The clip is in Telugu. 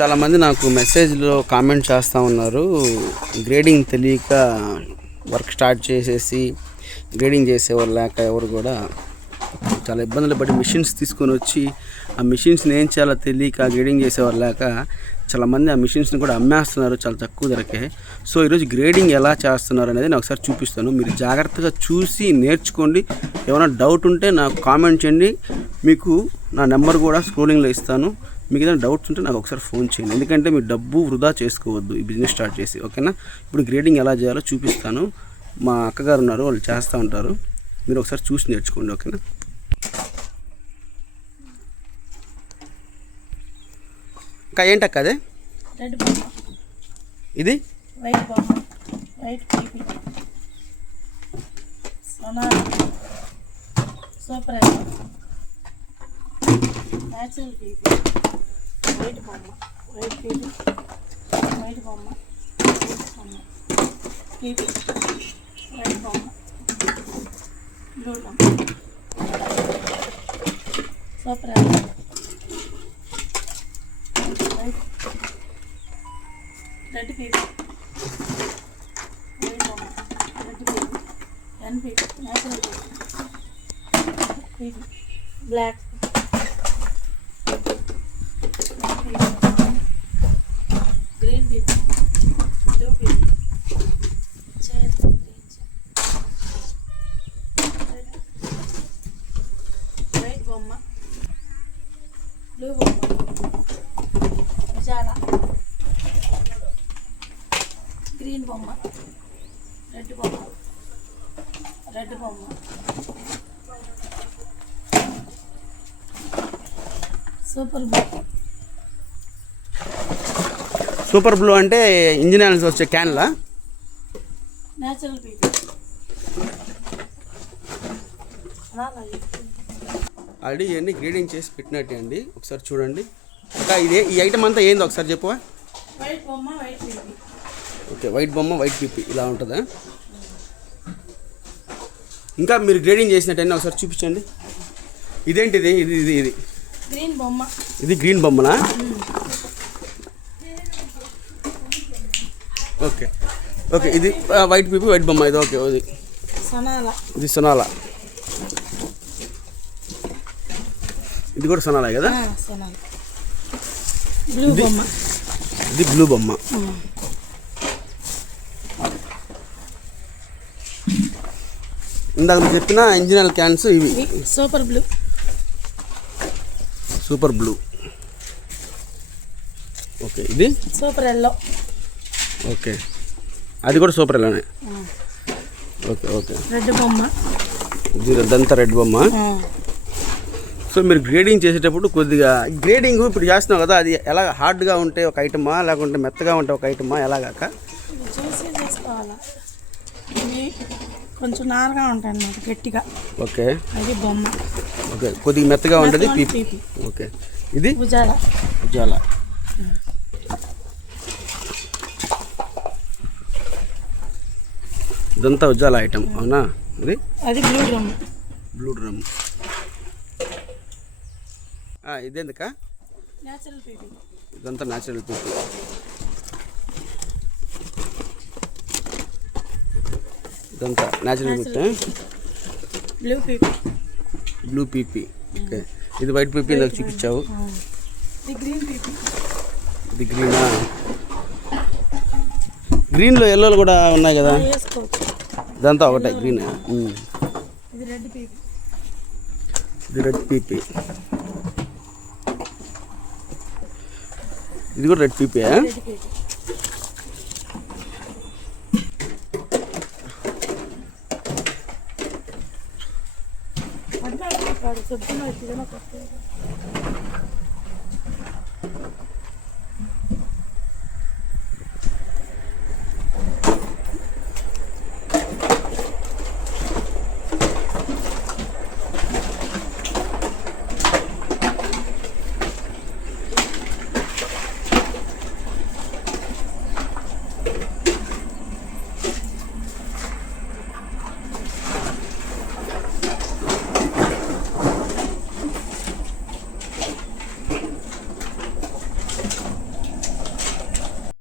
చాలామంది నాకు మెసేజ్లో కామెంట్ చేస్తూ ఉన్నారు, గ్రేడింగ్ తెలియక వర్క్ స్టార్ట్ చేసేసి గ్రేడింగ్ చేసేవాళ్ళు లేక ఎవరు కూడా చాలా ఇబ్బందులు పడి మిషన్స్ తీసుకొని వచ్చి ఆ మిషన్స్ని ఏం చేయాలో తెలియక గ్రేడింగ్ చేసేవాళ్ళు లేక చాలామంది ఆ మిషన్స్ని కూడా అమ్మేస్తున్నారు చాలా తక్కువ ధరకే. సో ఈరోజు గ్రేడింగ్ ఎలా చేస్తున్నారు అనేది నేను ఒకసారి చూపిస్తాను. మీరు జాగ్రత్తగా చూసి నేర్చుకోండి. ఏమైనా డౌట్ ఉంటే నాకు కామెంట్ చేయండి, మీకు నా నెంబర్ కూడా స్క్రోలింగ్లో ఇస్తాను. మీకు ఏదైనా డౌట్స్ ఉంటే నాకు ఒకసారి ఫోన్ చేయండి, ఎందుకంటే మీరు డబ్బు వృధా చేసుకోవద్దు ఈ బిజినెస్ స్టార్ట్ చేసి, ఓకేనా. ఇప్పుడు గ్రేడింగ్ ఎలా చేయాలో చూపిస్తాను. మా అక్కగారు ఉన్నారు, వాళ్ళు చేస్తూ ఉంటారు, మీరు ఒకసారి చూసి నేర్చుకోండి, ఓకేనా. అక్క ఏంటక్క అదే ఇది వైట్ బొమ్మ, వైట్ పీపీ, వైట్ బొమ్మ, పీపీ, వైట్ బొమ్మ, బ్లూ బొమ్మ, super white, red PP, white బొమ్మ, red PP, N PP, natural PP, black, green people, blue people, chair, green chair, white bomma, blue bomma, ujala, green bomma, red bomma, super blue. Super blue అంటే ఇంజిన్ ఆయిల్స్ వచ్చే క్యాన్లా? Natural PP. ఆల్రెడీ ఇవన్నీ గ్రేడింగ్ చేసి పెట్టినట్టే అండి, ఒకసారి చూడండి. ఇంకా ఇదే ఈ ఐటమ్ అంతా ఏంది ఒకసారి చెప్పవా? వైట్ బొమ్మ, వైట్ పీపీ. ఓకే, వైట్ బొమ్మ, వైట్ పీపీ ఇలా ఉంటుందా? ఇంకా మీరు గ్రేడింగ్ చేసినట్టన్నీ ఒకసారి చూపించండి. ఇదేంటిది? ఇది ఇది ఇది గ్రీన్ బొమ్మ. ఇది గ్రీన్ బొమ్మనా? ఓకే ఓకే, ఇది వైట్ పీపీ, వైట్ బొమ్మ. ఇది ఓకే, ఇది సనాలా. ఇది సొనాలా. ఇది కూడా సొనాలా కదా? బ్లూ బొమ్మ. ఇది బ్లూ బొమ్మ. ఇందాక మీరు చెప్పిన ఇంజిన్ ఆయిల్ క్యాన్స్ ఇవి super blue. Super blue. Okay, ఇది సూపర్ ఎల్లో. ఓకే, అది కూడా సూపర్ ఎల్లోనే. ఓకే ఓకే, రెడ్ బొమ్మ. ఇది ఇదంతా రెడ్ బొమ్మ. సో మీరు గ్రేడింగ్ చేసేటప్పుడు కొద్దిగా గ్రేడింగ్ ఇప్పుడు చేస్తున్నావు కదా, అది ఎలా హార్డ్గా ఉంటే ఒక ఐటమా లేకుంటే మెత్తగా ఉంటే ఒక ఐటమా ఎలాగాక? చూసి చేసుకోవాలా. ఇది కొంచెం నారుగా ఉంటాయి అన్నమాట, గట్టిగా. ఓకే, అది బొమ్మ. ఓకే, కొద్దిగా మెత్తగా ఉంటుంది పీపీ. ఓకే, ఇది ఉజాల. ఉజాల. ఇదంతా ఉజాల ఐటమ్ అవునా? అది బ్లూ డ్రమ్. Blue drum. ఇదేందుక? Natural PP. ఇదంతా నేచురల్ పీపీ. ఇదంతా natural PP. Blue PP. Blue PP. Okay, ఇది వైట్ పీపీ నాకు చూపించావు. ఇది గ్రీన్ పీపీ. ఇది గ్రీనా? గ్రీన్లో ఎల్లోలు కూడా ఉన్నాయి కదా? ఇదంతా ఒకటే గ్రీన్. ఇది రెడ్ పీపీ. ఇది రెడ్ పీపీ. ఇది కూడా రెడ్ పీపీ.